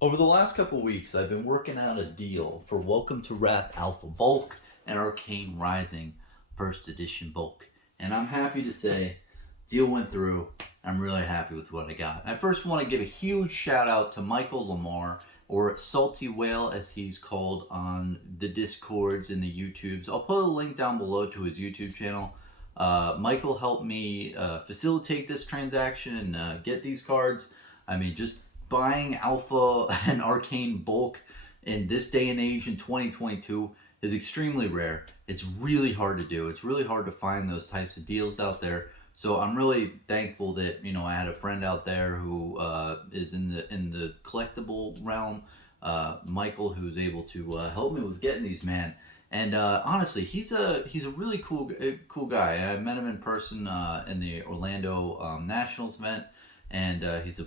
Over the last couple weeks, I've been working out a deal for Welcome to Wrath Alpha Bulk and Arcane Rising First Edition Bulk. And I'm happy to say, deal went through. I'm really happy with what I got. I first want to give a huge shout out to Michael Lamar, or Salty Whale as he's called on the Discords and the YouTubes. I'll put a link down below to his YouTube channel. Michael helped me facilitate this transaction and get these cards. I mean, just buying Alpha and Arcane bulk in this day and age in 2022 is extremely rare. It's really hard to do. It's really hard to find those types of deals out there. So I'm really thankful that I had a friend out there who is in the collectible realm, Michael, who's able to help me with getting these, man. And honestly, he's a really cool guy. I met him in person in the Orlando Nationals event, and he's a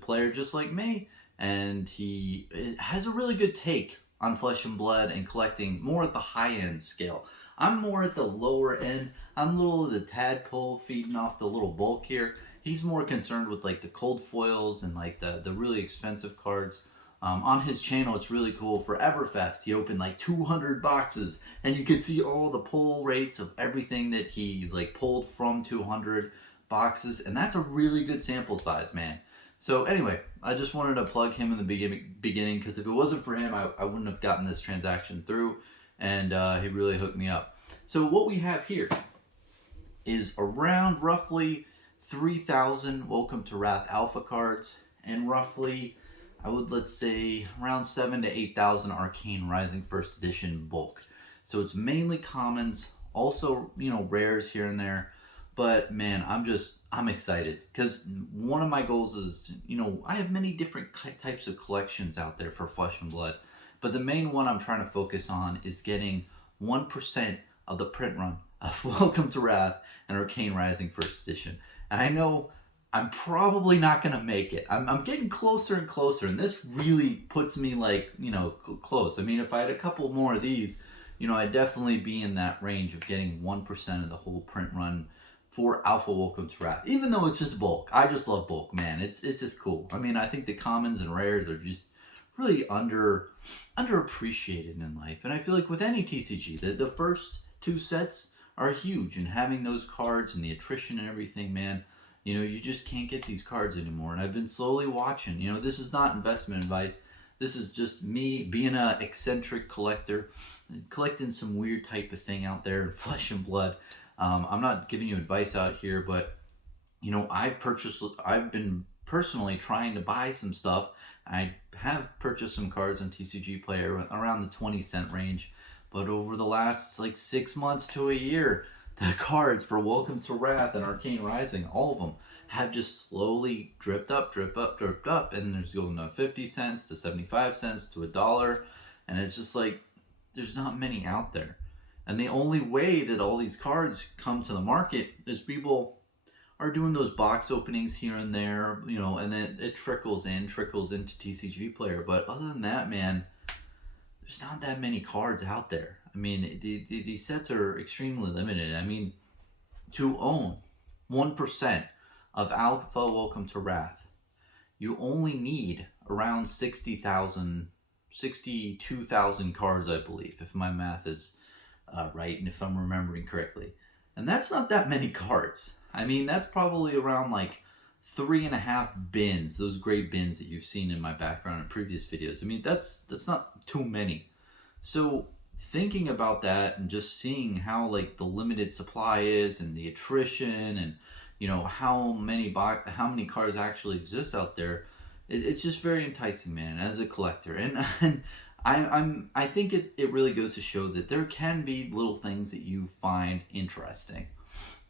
player just like me, and he has a really good take on Flesh and Blood and collecting more at the high end scale. I'm more at the lower end. I'm a little of the tadpole feeding off the little bulk here. He's more concerned with like the cold foils and like the really expensive cards. On his channel, it's really cool. For Everfest, he opened like 200 boxes, and you can see all the pull rates of everything that he like pulled from 200 boxes, and that's a really good sample size, man. So anyway, I just wanted to plug him in the beginning because if it wasn't for him, I wouldn't have gotten this transaction through, and he really hooked me up. So what we have here is around roughly 3,000 Welcome to Wrath Alpha cards, and roughly, let's say, around 7,000 to 8,000 Arcane Rising First Edition bulk. So it's mainly commons, also, rares here and there. But man, I'm excited because one of my goals is, I have many different types of collections out there for Flesh and Blood. But the main one I'm trying to focus on is getting 1% of the print run of Welcome to Wrath and Arcane Rising First Edition. And I know I'm probably not going to make it. I'm getting closer and closer, and this really puts me like, close. I mean, if I had a couple more of these, I'd definitely be in that range of getting 1% of the whole print run for Alpha Welcome to Wrath. Even though it's just bulk. I just love bulk, man. It's just cool. I mean, I think the commons and rares are just really underappreciated in life. And I feel like with any TCG, the first two sets are huge, and having those cards and the attrition and everything, man, you just can't get these cards anymore. And I've been slowly watching. This is not investment advice. This is just me being an eccentric collector, collecting some weird type of thing out there in Flesh and Blood. I'm not giving you advice out here, but I've been personally trying to buy some stuff. I have purchased some cards on TCG Player around the 20 cent range, but over the last like 6 months to a year, the cards for Welcome to Wrath and Arcane Rising, all of them, have just slowly dripped up, and there's going to 50 cents to 75 cents to $1, and it's just like there's not many out there. And the only way that all these cards come to the market is people are doing those box openings here and there, and then it trickles into TCG Player. But other than that, man, there's not that many cards out there. I mean, these sets are extremely limited. I mean, to own 1% of Alpha Welcome to Wrath, you only need around 62,000 cards, I believe, if my math is right, and if I'm remembering correctly. And that's not that many cards. I mean, that's probably around like 3.5 bins, those gray bins that you've seen in my background in previous videos. I mean, that's not too many. So thinking about that and just seeing how like the limited supply is and the attrition and how many cards actually exist out there, it's just very enticing, man, as a collector. And I think it really goes to show that there can be little things that you find interesting.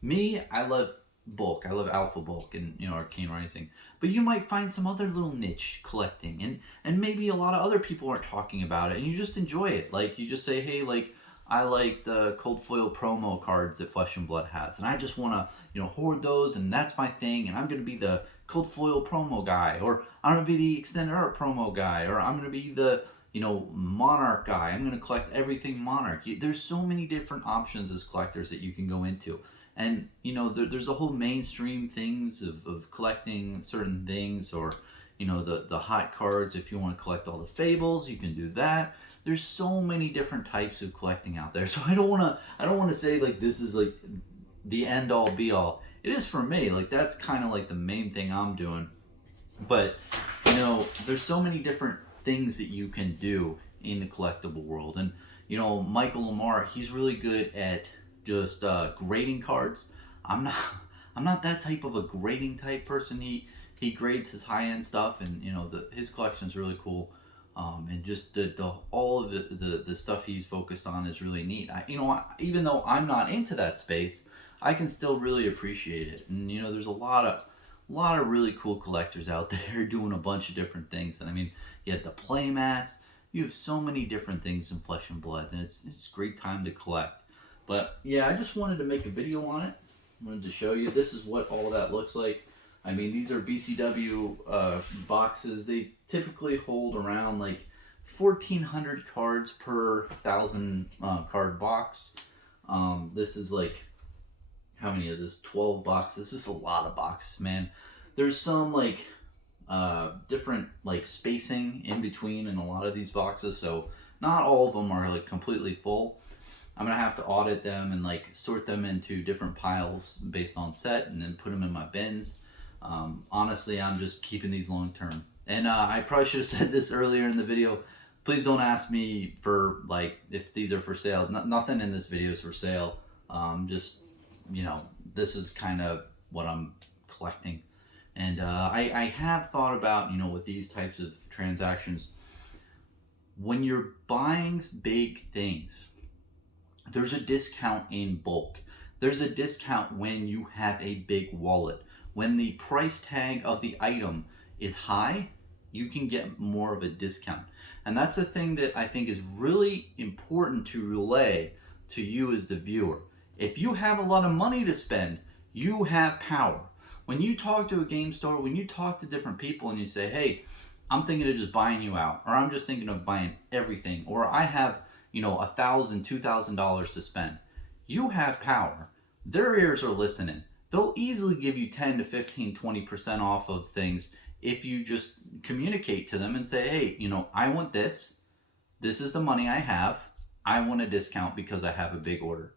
Me, I love bulk. I love Alpha bulk and Arcane Rising. But you might find some other little niche collecting, and maybe a lot of other people aren't talking about it, and you just enjoy it. Like you just say, hey, like I like the cold foil promo cards that Flesh and Blood has, and I just want to hoard those, and that's my thing, and I'm gonna be the cold foil promo guy, or I'm gonna be the extended art promo guy, or I'm gonna be the Monarch guy. I'm going to collect everything Monarch. There's so many different options as collectors that you can go into. And, there's a whole mainstream things of collecting certain things, or, you know, the hot cards. If you want to collect all the fables, you can do that. There's so many different types of collecting out there. So I don't want to say like this is like the end all be all. It is for me. Like that's kind of like the main thing I'm doing. But you know, there's so many different things that you can do in the collectible world. And you know, Michael Lamar, he's really good at just grading cards. I'm not I'm not that type of a grading type person. He grades his high end stuff, and you know his collection is really cool. And just the all of the stuff he's focused on is really neat. Even though I'm not into that space, I can still really appreciate it. And you know, there's a lot of really cool collectors out there doing a bunch of different things. And I mean, you have the play mats. You have so many different things in Flesh and Blood, and it's a great time to collect. But yeah, I just wanted to make a video on it. I wanted to show you. This is what all that looks like. I mean, these are BCW boxes. They typically hold around like 1,400 cards per 1,000 card box. This is like, how many is this? 12 boxes. This is a lot of boxes, man. There's some like different like spacing in between in a lot of these boxes, so not all of them are like completely full. I'm gonna have to audit them and like sort them into different piles based on set, and then put them in my bins. Honestly, I'm just keeping these long term. And I probably should have said this earlier in the video. Please don't ask me for like if these are for sale. Nothing in this video is for sale. Just, you know, this is kind of what I'm collecting. And I have thought about, you know, with these types of transactions, when you're buying big things, there's a discount in bulk. There's a discount when you have a big wallet. When the price tag of the item is high, you can get more of a discount. And that's a thing that I think is really important to relay to you as the viewer. If you have a lot of money to spend, you have power. When you talk to a game store, when you talk to different people and you say, hey, I'm thinking of just buying you out, or I'm just thinking of buying everything, or I have, you know, $1,000, $2,000 to spend, you have power. Their ears are listening. They'll easily give you 10 to 15, 20% off of things if you just communicate to them and say, hey, you know, I want this. This is the money I have. I want a discount because I have a big order.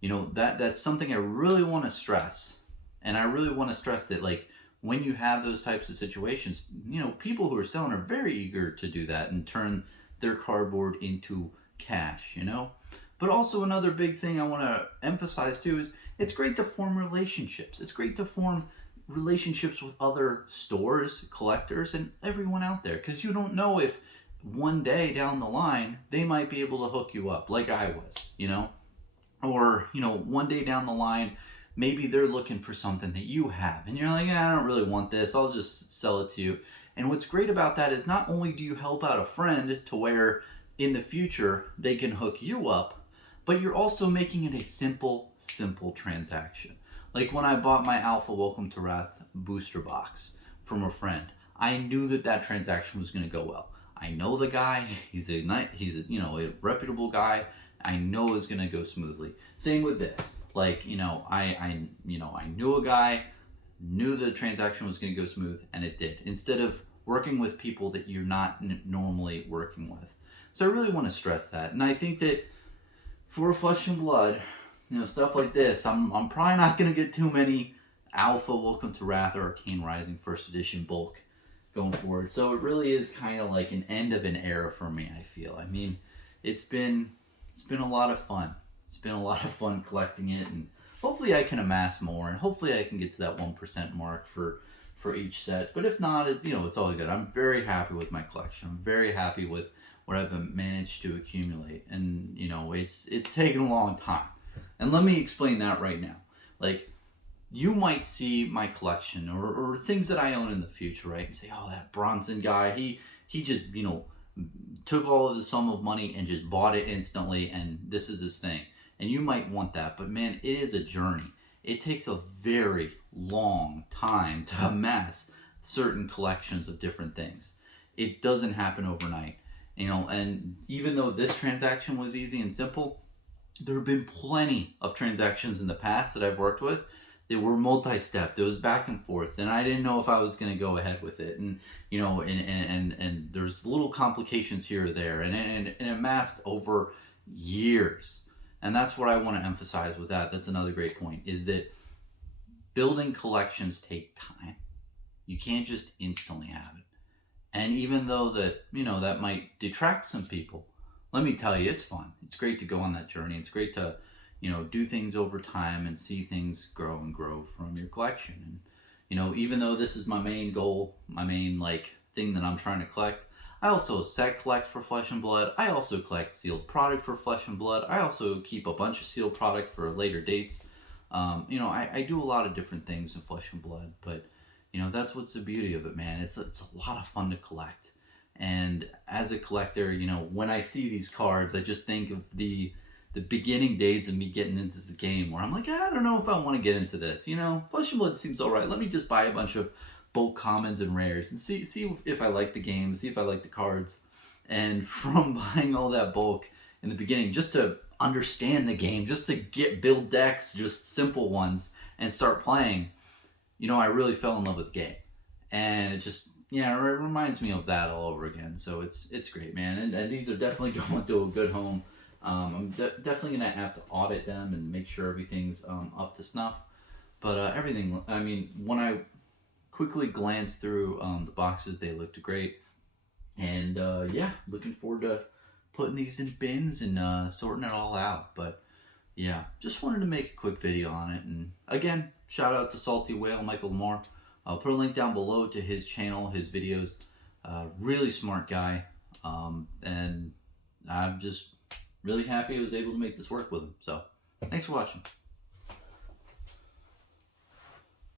You know, that's something I really want to stress. And I really want to stress that, like, when you have those types of situations, you know, people who are selling are very eager to do that and turn their cardboard into cash, you know? But also another big thing I want to emphasize too is it's great to form relationships. It's great to form relationships with other stores, collectors, and everyone out there, because you don't know if one day down the line they might be able to hook you up like I was, you know? Or, you know, one day down the line, maybe they're looking for something that you have and you're like, yeah, I don't really want this. I'll just sell it to you. And what's great about that is not only do you help out a friend to where in the future they can hook you up, but you're also making it a simple transaction. Like when I bought my Alpha Welcome to Wrath booster box from a friend, I knew that transaction was going to go well. I know the guy, he's a you know, a reputable guy. I know it's going to go smoothly. Same with this. Like, you know, I knew a guy, knew the transaction was going to go smooth, and it did. Instead of working with people that you're not normally working with. So I really want to stress that. And I think that for Flesh and Blood, you know, stuff like this, I'm probably not going to get too many Alpha Welcome to Wrath or Arcane Rising First Edition bulk going forward. So it really is kind of like an end of an era for me, I feel. I mean, it's been a lot of fun. It's been a lot of fun collecting it, and hopefully I can amass more, and hopefully I can get to that 1% mark for each set. But if not, you know, it's all good. I'm very happy with my collection. I'm very happy with what I've managed to accumulate, and you know, it's taken a long time. And let me explain that right now. Like, you might see my collection or things that I own in the future, right? And say, oh, that Bronson guy, he just, you know, took all of the sum of money and just bought it instantly, and this is his thing. And you might want that, but man, it is a journey. It takes a very long time to amass certain collections of different things. It doesn't happen overnight, you know. And even though this transaction was easy and simple, there have been plenty of transactions in the past that I've worked with They were multi-step. It was back and forth, and I didn't know if I was going to go ahead with it. And you know, and there's little complications here or there, and it amassed over years. And that's what I want to emphasize with that. That's another great point, is that building collections take time. You can't just instantly have it. And even though that, you know, that might detract some people, let me tell you, it's fun. It's great to go on that journey. It's great to, you know, do things over time and see things grow and grow from your collection. And, you know, even though this is my main goal, my main like thing that I'm trying to collect, I also set collect for Flesh and Blood. I also collect sealed product for Flesh and Blood. I also keep a bunch of sealed product for later dates. You know, I do a lot of different things in Flesh and Blood, but you know, that's what's the beauty of it, man. It's a lot of fun to collect. And as a collector, you know, when I see these cards, I just think of the beginning days of me getting into this game where I'm like, I don't know if I want to get into this. You know, Flesh and Blood seems all right. Let me just buy a bunch of bulk commons and rares and see if I like the game, see if I like the cards. And from buying all that bulk in the beginning, just to understand the game, just to build decks, just simple ones, and start playing, you know, I really fell in love with the game. And it just, yeah, it reminds me of that all over again. So it's great, man. And these are definitely going to a good home. I'm definitely going to have to audit them and make sure everything's up to snuff. But everything, I mean, when I quickly glanced through the boxes, they looked great. And yeah, looking forward to putting these in bins and sorting it all out. But yeah, just wanted to make a quick video on it. And again, shout out to Salty Whale, Michael Moore. I'll put a link down below to his channel, his videos. Really smart guy. And I'm just really happy I was able to make this work with him. So thanks for watching.